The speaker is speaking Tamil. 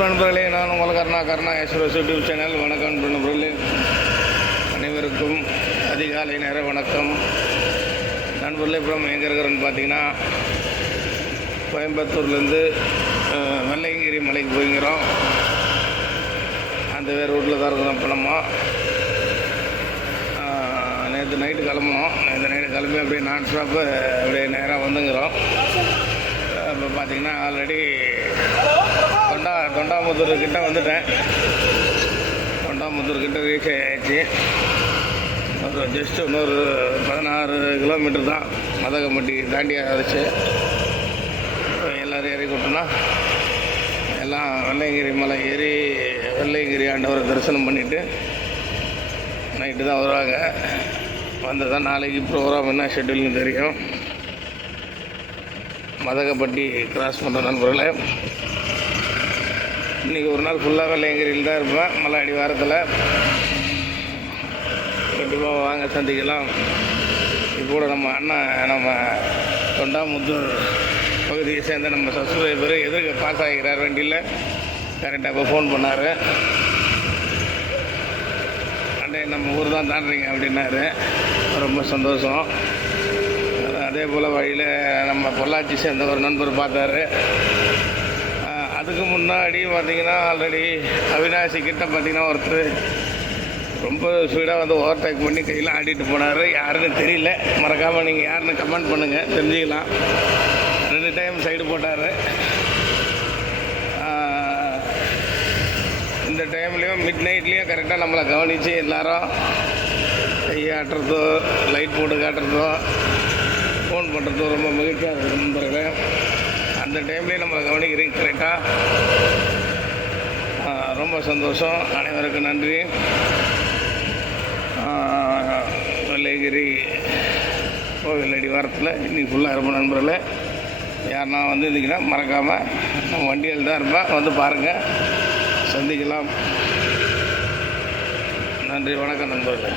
நண்பர்களே, நான் உங்கள் கருணா எஸ்எஸ் யூடியூப் சேனல். வணக்கம் நண்பர்களே, அனைவருக்கும் அதிகாலை நேர வணக்கம் நண்பர்களே. இப்போ நம்ம எங்கே இருக்கிறோன்னு பார்த்தீங்கன்னா, கோயம்புத்தூர்லேருந்து வெள்ளையங்கிரி மலைக்கு போய்க்கிறோம். அந்த வேறு ரூட்டில் தான் இருக்கிறோம். இப்போ நம்ம நேற்று நைட்டு கிளம்புனோம். நேற்று நைட்டு கிளம்பி அப்படியே நான் ஸ்டாப்பு அப்படியே நேராக வந்துங்கிறோம். இப்போ பார்த்தீங்கன்னா ஆல்ரெடி தொண்டாமுத்தூர்கிட்ட வந்துட்டேன். தொண்டாமுத்தூர்கிட்ட ரீச் ஆகிடுச்சு. ஒரு ஜஸ்ட்டு இன்னொரு 16 கிலோமீட்டர் தான் மதகம்பட்டி தாண்டி ஆகிடுச்சு. எல்லோரும் ஏறி கூட்டோன்னா எல்லாம் வெள்ளையங்கிரி மலை ஏறி வெள்ளையங்கிரி ஆண்டவரை தரிசனம் பண்ணிவிட்டு நைட்டு தான் வருவாங்க. வந்து தான் நாளைக்கு ப்ரோக்ராம் என்ன ஷெட்யூல்னு தெரியும். மதகப்பட்டி கிராஸ் பண்ணுற நண்பர்களே, இன்றைக்கி ஒரு நாள் ஃபுல்லாக வெள்ளையங்கிரியில் தான் இருப்பேன். மலை அடி வாரத்தில் கண்டிப்பாக வாங்க, சந்திக்கலாம். இப்போ நம்ம அண்ணன் நம்ம தொண்டாமுத்தூர் பகுதியை சேர்ந்த நம்ம சப்ஸ்கிரைபர் எதிர்க்க பாஸ் ஆகிக்கிறார் வண்டியில். கரெக்டாக இப்போ ஃபோன் பண்ணார். அண்ணே நம்ம ஊர் தான் தாண்டுறீங்க அப்படின்னாரு. ரொம்ப சந்தோஷம். அதே போல் வழியில் நம்ம பொள்ளாச்சி சேர்ந்த ஒரு நண்பர் பார்த்தாரு. அதுக்கு முன்னாடி பார்த்திங்கன்னா ஆல்ரெடி அவினாசி கிட்ட பார்த்திங்கன்னா ஒருத்தர் ரொம்ப ஸ்பீடாக வந்து ஓவர்டேக் பண்ணி கையில் ஆடிட்டு போனார். யாருன்னு தெரியல. மறக்காமல் நீங்கள் யாருன்னு கமெண்ட் பண்ணுங்கள், தெரிஞ்சுக்கலாம். 2 டைம் சைடு போட்டார். இந்த டைம்லேயும் மிட் நைட்லேயும் கரெக்டாக நம்மளை கவனித்து எல்லாரும் கையாட்டுறதோ லைட் போட்டு காட்டுறதோ ஃபோன் பண்ணுறதோ ரொம்ப மகிழ்ச்சியாக இருக்குது நண்பர்களே. அந்த டைம்லேயே நம்மளை கவனிக்கிறீங்க கரெக்டாக. ரொம்ப சந்தோஷம். அனைவருக்கும் நன்றி. வெள்ளையங்கிரி கோவில் அடி வாரத்தில் இன்றைக்கி ஃபுல்லாக இருப்போம் நண்பர்களே. யாருன்னா வந்து இருந்தீங்கன்னா மறக்காமல் நம்ம வண்டியில் தான் இருப்பேன், வந்து பாருங்கள், சந்திக்கலாம். நன்றி, வணக்கம் நண்பர்களே.